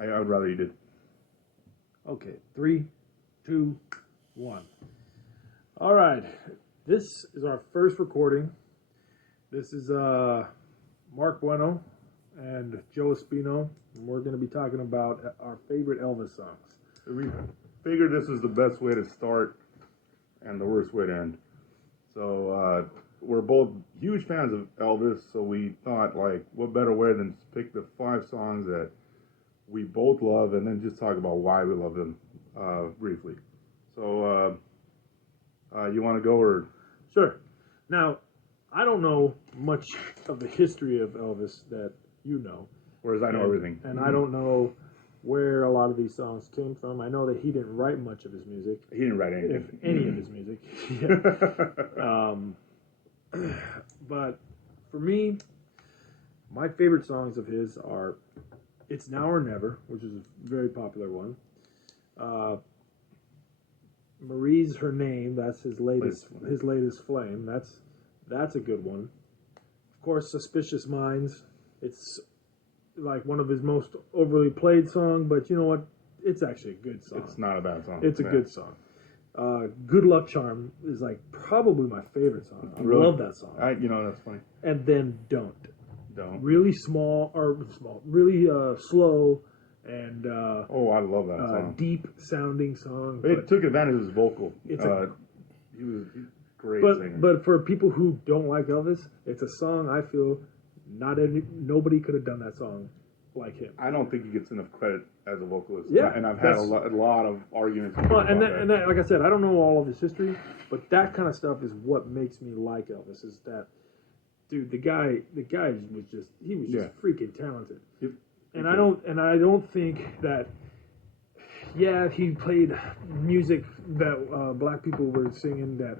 I would rather you did. Okay, 3, 2, 1. All right, this is our first recording. This is Mark Bueno and Joe Espino, and we're going to be talking about our favorite Elvis songs. We figured this was the best way to start and the worst way to end. So we're both huge fans of Elvis, so we thought, like, what better way than to pick the 5 songs that we both love and then just talk about why we love them briefly. So you want to go or? Sure. Now, I don't know much of the history of Elvis that you know. Whereas I know everything. And I don't know where a lot of these songs came from. I know that he didn't write much of his music. He didn't write anything. If any of his music. But for me, my favorite songs of his are It's Now or Never, which is a very popular one. Marie's Her Name, that's his latest flame. That's a good one. Of course, Suspicious Minds. It's like one of his most overly played songs, but you know what? It's actually a good song. It's not a bad song. It's a good song. Good Luck Charm is like probably my favorite song. I love that song. That's funny. And then Don't. Really really slow and I love that song. Deep sounding song. It took advantage of his vocal. He was great singer. But for people who don't like Elvis, it's a song I feel nobody could have done that song like him. I don't think he gets enough credit as a vocalist. Yeah, and I've had a lot of arguments. Well, and that, like I said, I don't know all of his history, but that kind of stuff is what makes me like Elvis. Is that, dude? The guy was just freaking talented. Yep. And I don't think that. Yeah, he played music that black people were singing that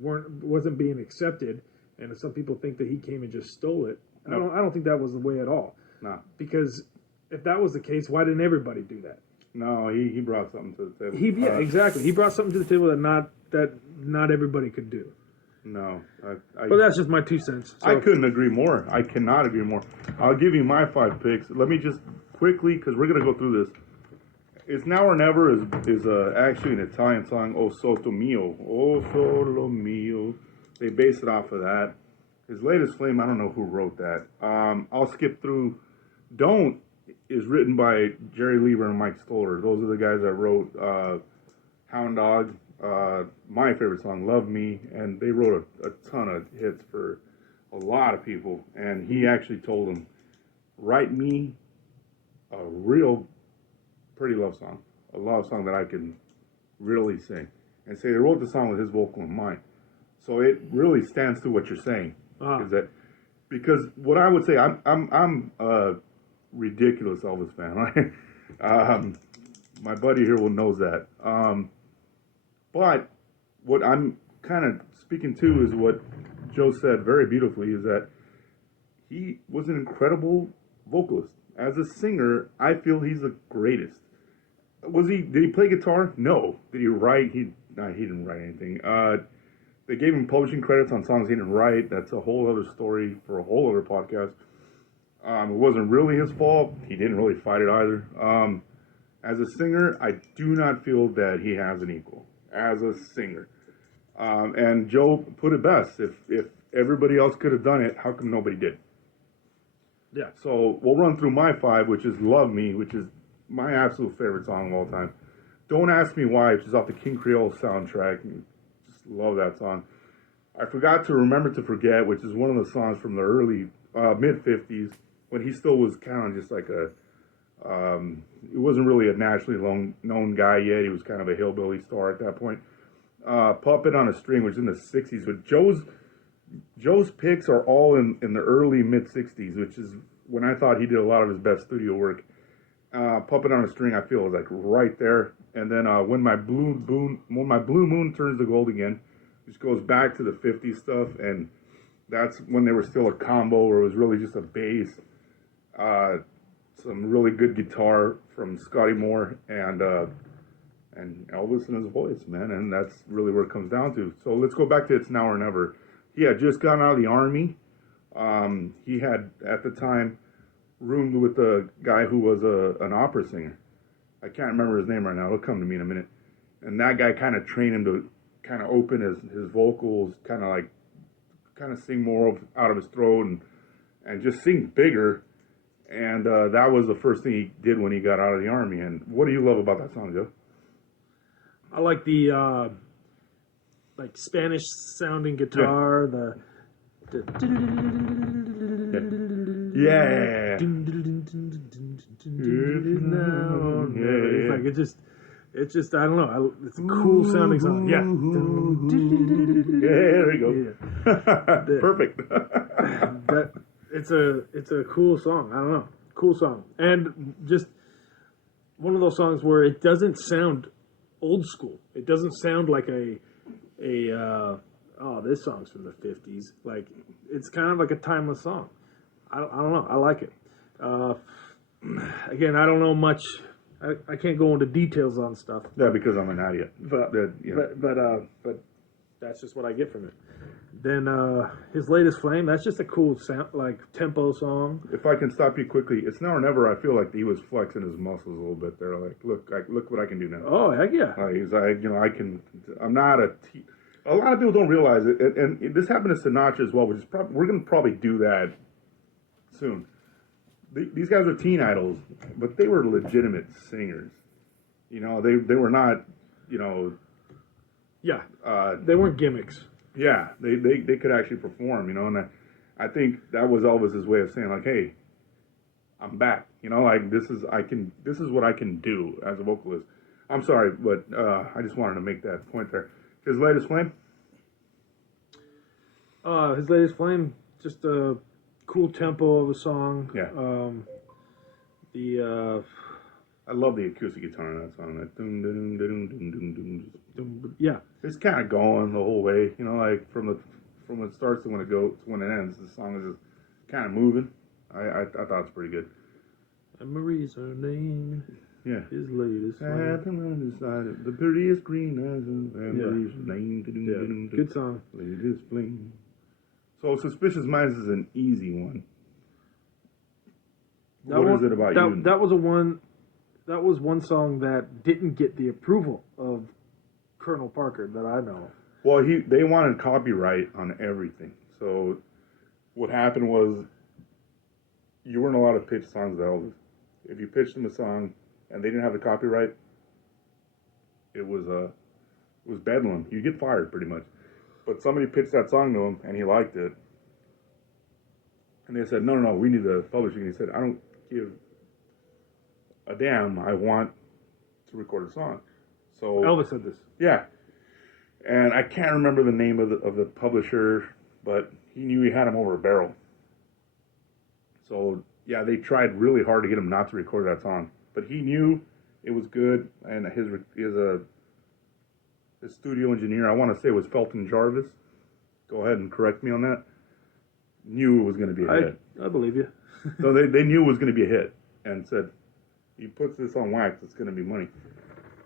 wasn't being accepted, and some people think that he came and just stole it. No. I don't think that was the way at all. No. Because if that was the case, why didn't everybody do that? No, he brought something to the table. Exactly. He brought something to the table that not everybody could do. No. But that's just my 2 cents. So. I couldn't agree more. I cannot agree more. I'll give you my 5 picks. Let me just quickly, because we're going to go through this. It's Now or Never is actually an Italian song, O Sotto Mio. O Solo Mio. They based it off of that. His latest flame, I don't know who wrote that. I'll skip through. Don't is written by Jerry Lieber and Mike Stoller. Those are the guys that wrote Hound Dog, my favorite song, Love Me, and they wrote a ton of hits for a lot of people. And he actually told them, write me a real pretty love song, a love song that I can really sing. And say they wrote the song with his vocal in mind. So it really stands to what you're saying. Is that because what I would say, I'm a ridiculous Elvis fan. Right? My buddy here knows that. But what I'm kind of speaking to is what Joe said very beautifully, is that he was an incredible vocalist. As a singer, I feel he's the greatest. Did he play guitar? No. Did he write? He didn't write anything. They gave him publishing credits on songs he didn't write. That's a whole other story for a whole other podcast. It wasn't really his fault. He didn't really fight it either. As a singer, I do not feel that he has an equal as a singer. And Joe put it best. If everybody else could have done it, how come nobody did? Yeah. So we'll run through my 5, which is Love Me, which is my absolute favorite song of all time. Don't Ask Me Why, which is off the King Creole soundtrack. Love that song. I forgot to Remember to Forget, which is one of the songs from the early mid-50s when he still was kind of just like he wasn't really a nationally known guy yet. He was kind of a hillbilly star at that point. Puppet on a String, which is in the 60s. But Joe's picks are all in the early mid-60s, which is when I thought he did a lot of his best studio work. Puppet on a String, I feel, is like right there. And then When My Blue Moon Turns to Gold Again, which goes back to the 50s stuff, and that's when they were still a combo where it was really just a bass, some really good guitar from Scotty Moore, and Elvis and his voice, man, and that's really where it comes down to. So let's go back to It's Now or Never. He had just gotten out of the Army. He had, at the time, roomed with a guy who was an opera singer. I can't remember his name right now. It'll come to me in a minute. And that guy kind of trained him to kind of open his vocals, kind of sing more out of his throat and just sing bigger. And that was the first thing he did when he got out of the army. And what do you love about that song, Joe? I like the like Spanish sounding guitar. Yeah. It's like it's just I don't know. It's a cool sounding song. Yeah. There you go. Perfect. It's a cool song. I don't know. Cool song. And just one of those songs where it doesn't sound old school. It doesn't sound like this song's from the 50s. Like, it's kind of like a timeless song. I don't know. I like it. Again, I don't know much. I can't go into details on stuff. Yeah, because I'm an idiot. But that's just what I get from it. Then his latest Flame, that's just a cool sound, like tempo song. If I can stop you quickly, it's now or never. I feel like he was flexing his muscles a little bit there. Like, look what I can do now. Oh, heck yeah. He's like, I can. I'm not a lot of people don't realize it, and this happened to Sinatra as well. Which is we're going to probably do that soon. These guys were teen idols, but they were legitimate singers. They were not, Yeah, they weren't gimmicks. Yeah, they could actually perform, and I think that was Elvis's way of saying, like, hey, I'm back, like this is what I can do as a vocalist. I'm sorry, but I just wanted to make that point there. His latest Flame? His latest Flame, just a cool tempo of a song. Yeah. I love the acoustic guitar in that song. That dum dum dum dum dum dum. Yeah. It's kind of going the whole way, like from when it starts to when it ends. The song is just kind of moving. I thought it's pretty good. And Marie's her name. Yeah. His latest Flame. The prettiest green eyes and Marie's her name. Yeah. Good song. Latest Flame. So Suspicious Minds is an easy one. What is it about you? That was one song that didn't get the approval of Colonel Parker that I know of. Well, they wanted copyright on everything. So what happened was you weren't allowed to pitch songs to Elvis. If you pitched them a song and they didn't have the copyright, it was bedlam. You get fired pretty much. But somebody pitched that song to him and he liked it. And they said, no, we need the publishing. And he said, I don't give a damn. I want to record a song. So Elvis said this. Yeah. And I can't remember the name of the publisher, but he knew he had him over a barrel. So, yeah, they tried really hard to get him not to record that song. But he knew it was good, and his studio engineer, I want to say it was Felton Jarvis. Go ahead and correct me on that. Knew it was going to be a hit. I believe you. So they knew it was going to be a hit and said, he puts this on wax, it's going to be money.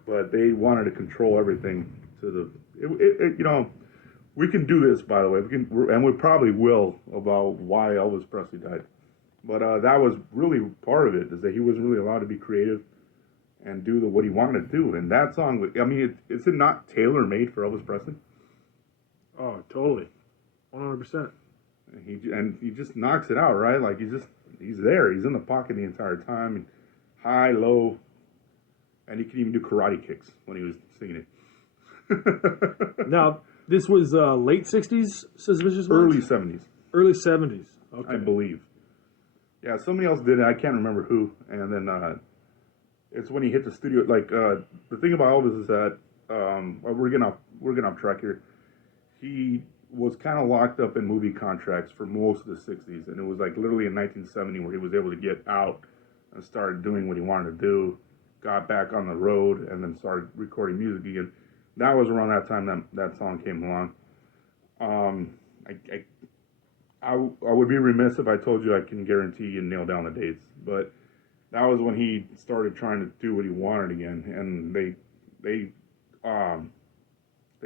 But they wanted to control everything to we can do this, by the way, and we probably will, about why Elvis Presley died. But that was really part of it, is that he wasn't really allowed to be creative and do what he wanted to do. And that song, is it not tailor-made for Elvis Presley? Oh, totally. 100%. He just knocks it out, right? Like he's there. He's in the pocket the entire time, and high, low, and he can even do karate kicks when he was singing it. Now, this was late 60s, Suspicious Minds? Early 70s. Early 70s. Okay. I believe. Yeah, somebody else did it. I can't remember who. And then it's when he hit the studio. Like the thing about Elvis is that we're getting off track here. He was kind of locked up in movie contracts for most of the 60s, and it was like literally in 1970 where he was able to get out and started doing what he wanted to do, got back on the road, and then started recording music again. That was around that time that song came along. I would be remiss if I told you I can guarantee and nail down the dates, but that was when he started trying to do what he wanted again, and they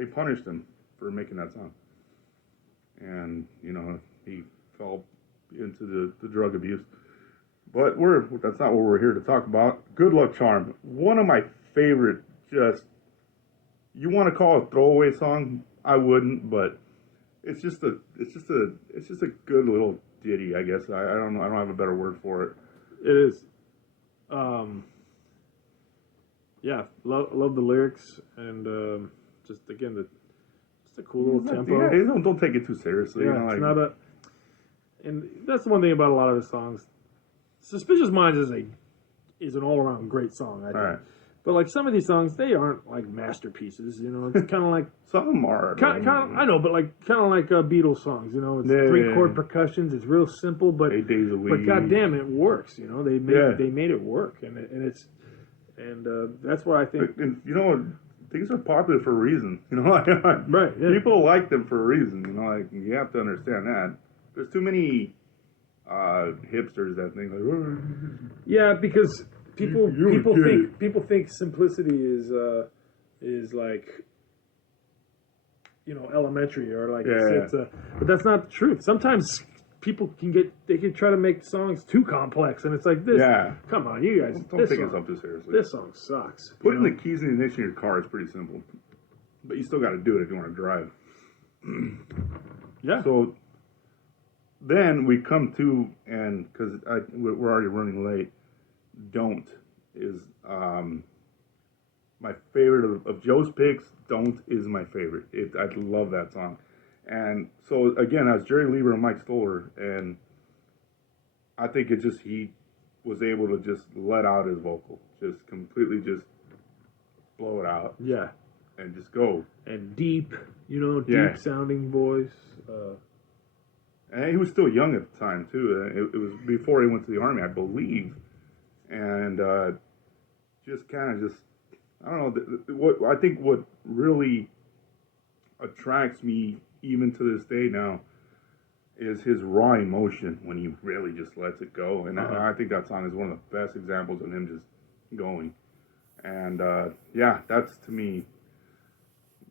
punished him for making that song. And he fell into the drug abuse. But that's not what we're here to talk about. Good Luck Charm, one of my favorite. Just you want to call it a throwaway song? I wouldn't, but it's just a good little ditty. I guess I don't know. I don't have a better word for it. It is. Yeah, love the lyrics and just again just a cool little tempo. Yeah, don't take it too seriously. Yeah, you know, it's not a. And that's the one thing about a lot of his songs. Suspicious Minds is an all around great song, I think. Right. But like some of these songs, they aren't like masterpieces. You know, it's kind of like some of them are. Kind of, I know, but like kind of like Beatles songs. You know, it's 3-chord percussions. It's real simple, but 8 days a week. But goddamn, it works. You know, they made it work, and that's why I think. And, you know, things are popular for a reason. You know, right? Yeah. People like them for a reason. You know, like you have to understand that. There's too many hipsters that think like. Oh. Yeah, because people think simplicity is like, you know, elementary or like but that's not the truth. Sometimes people can try to make songs too complex, and it's like this. Yeah. Come on, you guys. Don't take yourself too seriously. This song sucks. Putting the keys in the ignition of your car is pretty simple, but you still got to do it if you want to drive. Yeah. So then we come to, and because we're already running late. Don't is my favorite of Joe's picks. Don't is my favorite. I love that song, and so again, as Jerry Lieber and Mike Stoller, and I think he was able to just let out his vocal, just completely just blow it out, and just go and deep, you know, deep sounding voice. And he was still young at the time too. It was before he went to the army, I believe. And just kind of I don't know, what really attracts me even to this day now is his raw emotion when he really just lets it go. And I think that song is one of the best examples of him just going. And that's to me,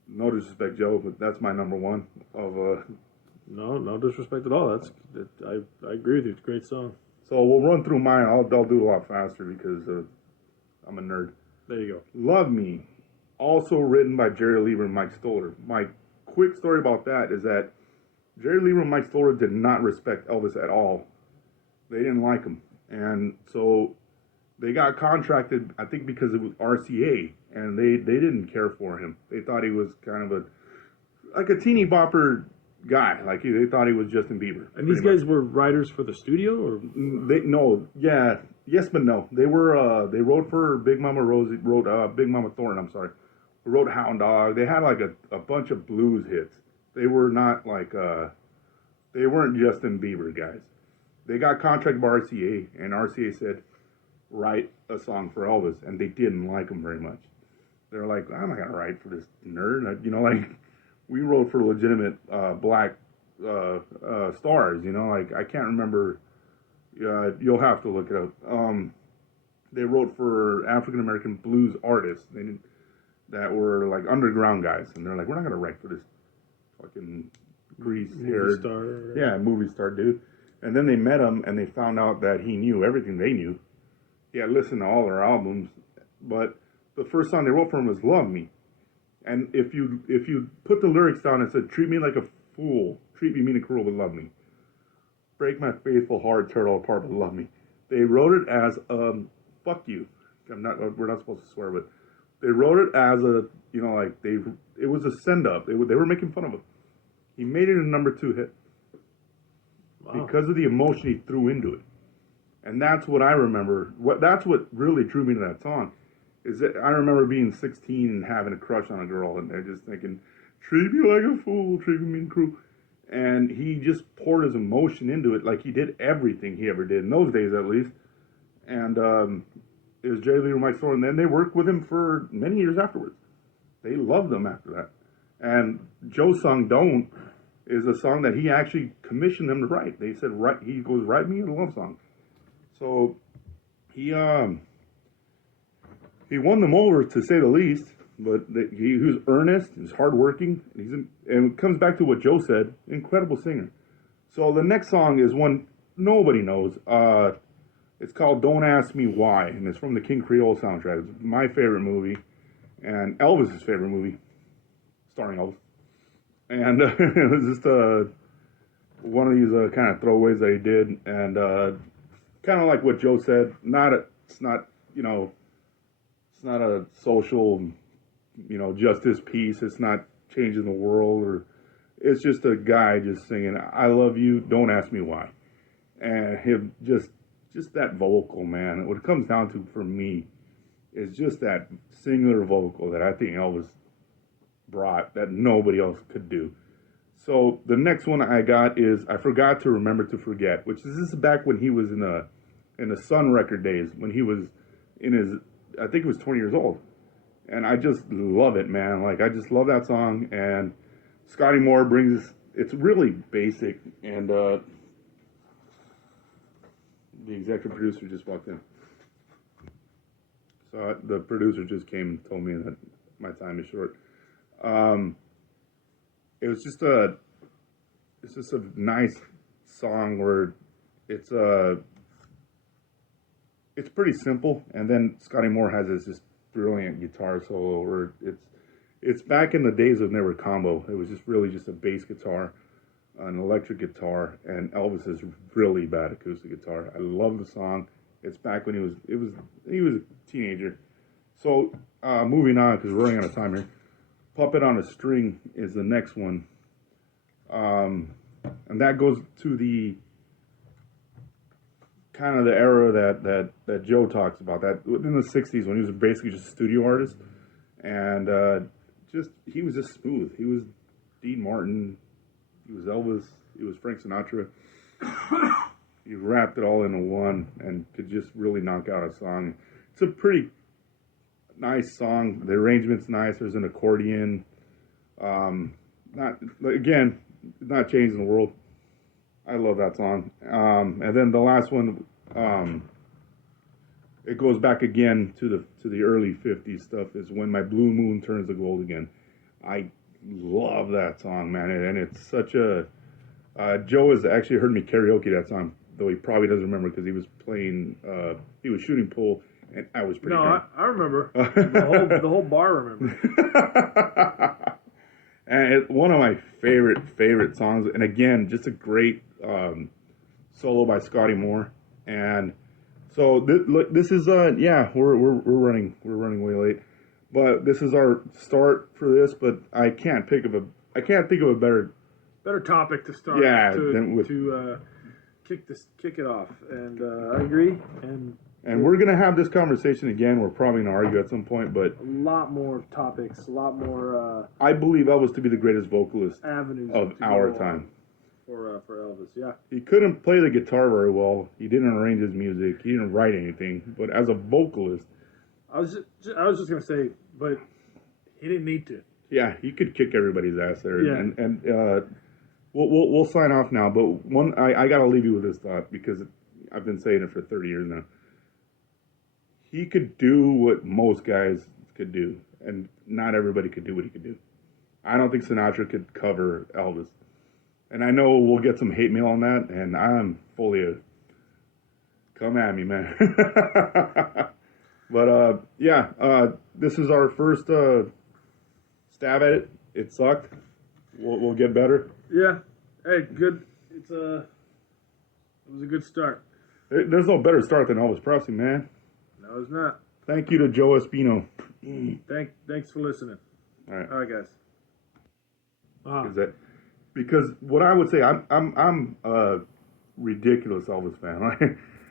no disrespect, Joe, but that's my number one of No disrespect at all. I agree with you. It's a great song. So we'll run through mine. I'll do a lot faster because I'm a nerd. There you go. Love Me, also written by Jerry Lieber and Mike Stoller. My quick story about that is that Jerry Lieber and Mike Stoller did not respect Elvis at all. They didn't like him. And so they got contracted, I think because it was RCA, and they didn't care for him. They thought he was kind of like a teeny bopper guy. Like they thought he was Justin Bieber. And these guys were writers for the studio, or yes, but no. They were they wrote for Big Mama Rosie, wrote Big Mama Thornton. I'm sorry, wrote Hound Dog. They had like a bunch of blues hits. They were not like they weren't Justin Bieber guys. They got contracted by RCA, and RCA said write a song for Elvis, and they didn't like him very much. They're like, I'm not gonna write for this nerd, you know, like. We wrote for legitimate black stars, you know. Like I can't remember. You'll have to look it up. They wrote for African American blues artists that were like underground guys, and they're like, we're not gonna write for this fucking grease-haired movie star dude. And then they met him, and they found out that he knew everything they knew. He had listened to all their albums, but the first song they wrote for him was "Love Me." And if you put the lyrics down and said, treat me like a fool, treat me mean and cruel, but love me. Break my faithful heart, tear it all apart, but love me. They wrote it as, fuck you. We're not supposed to swear, but they wrote it as it was a send-up. They were making fun of him. He made it a number 2 hit. Wow. Because of the emotion he threw into it. And that's what I remember. That's what really drew me to that song. Is that I remember being 16 and having a crush on a girl, and they're just thinking, treat me like a fool, treat me mean and cruel. And he just poured his emotion into it like he did everything he ever did, in those days at least. And it was Jerry Lee and Mike Stoller, and then they worked with him for many years afterwards. They loved him after that. And Joe's song Don't is a song that he actually commissioned them to write. They said, he goes, write me a love song. So he won them over, to say the least, but he was earnest, he's hardworking, and it comes back to what Joe said, incredible singer. So the next song is one nobody knows. It's called Don't Ask Me Why, and it's from the King Creole soundtrack. It's my favorite movie, and Elvis's favorite movie, starring Elvis. And it was just one of these kind of throwaways that he did, and kind of like what Joe said. It's not it's not a social justice piece. It's not changing the world, or it's just a guy just singing "I love you, don't ask me why," and him just that vocal, man. What it comes down to for me is just that singular vocal that I think Elvis brought that nobody else could do. So the next one I got is I Forgot to Remember to Forget, which is this is back when he was in the Sun record days, when he was in his, I think he was 20 years old. And I just love it, man. Like, I just love that song. And Scotty Moore brings, it's really basic. And the executive producer just walked in. So the producer just came and told me that my time is short. It was just it's just a nice song where it's pretty simple, and then Scotty Moore has this just brilliant guitar solo where it's back in the days of Never Combo. It was just really just a bass guitar, an electric guitar, and Elvis's really bad acoustic guitar. I love the song. It's back when he was a teenager. So moving on, because we're running out of time here. Puppet on a String is the next one. And that goes to the kind of the era that Joe talks about, that in the 60s when he was basically just a studio artist. And he was just smooth. He was Dean Martin. He was Elvis. He was Frank Sinatra. He wrapped it all into one and could just really knock out a song. It's a pretty nice song. The arrangement's nice. There's an accordion. Not changing the world. I love that song. And then the last one, it goes back again to the early 50s stuff, is When My Blue Moon Turns to Gold Again. I love that song, man. And it's such a... Joe has actually heard me karaoke that song, though he probably doesn't remember because he was playing... he was shooting pool, and I was pretty drunk. I remember. the whole bar remembers. And it's one of my favorite songs. And again, just a great solo by Scotty Moore. And so this is we're running way late, but this is our start for this. But I can't think of a better topic to start. Yeah, to kick it off. And I agree. And we're going to have this conversation again. We're probably going to argue at some point, but... A lot more topics, a lot more... I believe Elvis to be the greatest vocalist avenues of our time. For Elvis, yeah. He couldn't play the guitar very well. He didn't arrange his music. He didn't write anything. But as a vocalist... I was just going to say, but he didn't need to. Yeah, he could kick everybody's ass there. Yeah. And we'll sign off now, but I got to leave you with this thought, because I've been saying it for 30 years now. He could do what most guys could do, and not everybody could do what he could do. I don't think Sinatra could cover Elvis. And I know we'll get some hate mail on that, and I'm fully come at me, man. But, this is our first stab at it. It sucked. We'll get better. Yeah. Hey, good. It was a good start. There's no better start than Elvis Presley, man. No, it's not. Thank you to Joe Espino. Thanks for listening. All right, guys. Because what I would say, I'm a ridiculous Elvis fan.